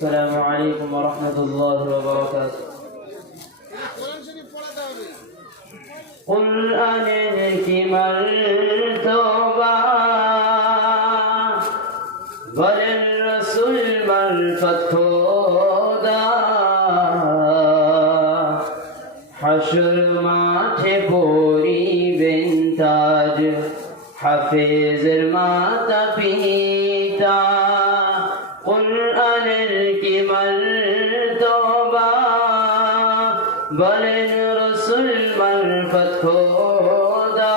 السلام عليكم ورحمة الله وبركاته قرآনের কি মারতবা বলেন রাসূল মারফত খোদা হাশর মাঠে পরিবেন তাজ হাফেজের মাতা পিতা কুরআনের কি মারতবা বলেন রাসূল মারফত খোদা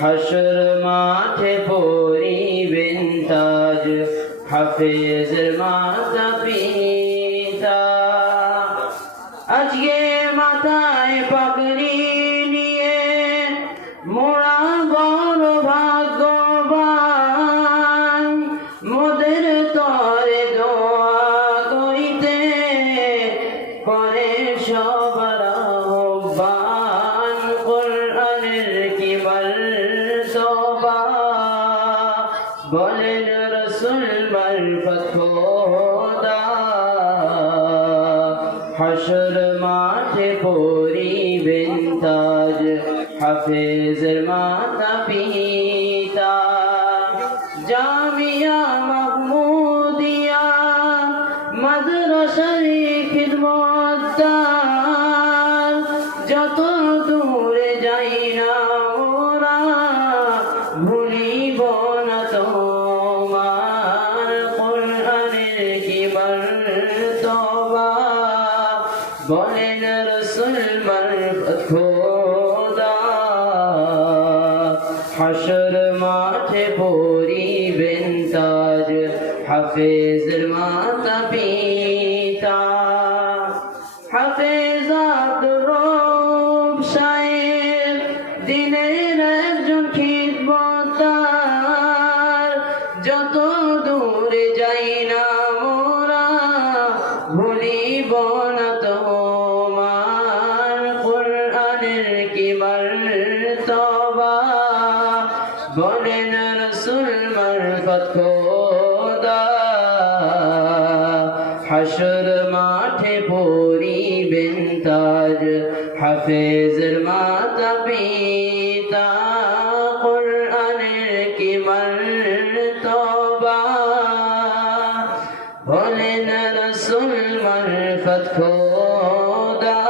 হাশর মাঠে পরিবেন তাজ হাফেজের মাতা পিতা আজকে মাথায় পাগড়ি নিয়ে মোরা বড় ভাগ্যবান মোদের তরে দোয়া কইতে করে সবার আহ্বান কুরআনের কি মারতবা বলেন রাসূল মারফত খোদা হাশর মাঠে পরিবেন তাজ হাফেজের মাতা পিতা জামিয়া মাহমুদিয়া মাদ্রাসার খিদমতদার যত দূরে যাই না মোরা ভুলিব না তোমার কুরআনের কি মারতবা বলেন রাসূল মারফত খোদা হাশর মাঠে পরিবেন তাজ হাফেজের মাতা পিতা হাফেজ আব্দুর রব সাহেব দিনের একজন খিদমতদার যত দূরে যাই না মোরা ভুলিব না তোমার কুরআনের কি মারতবা বলেন রাসূল মারফত খোদা হাশর মাঠে পরিবেন তাজ হাফেজের মাতা পিতা কুরআনের কি মারতবা বলেন রাসূল মারফত খোদা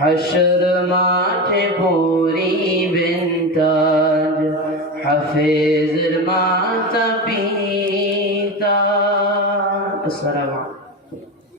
হাশর মাঠে পরিবেন তাজ হাফেজের মাতা পিতা। আসসালামু আলাইকুম।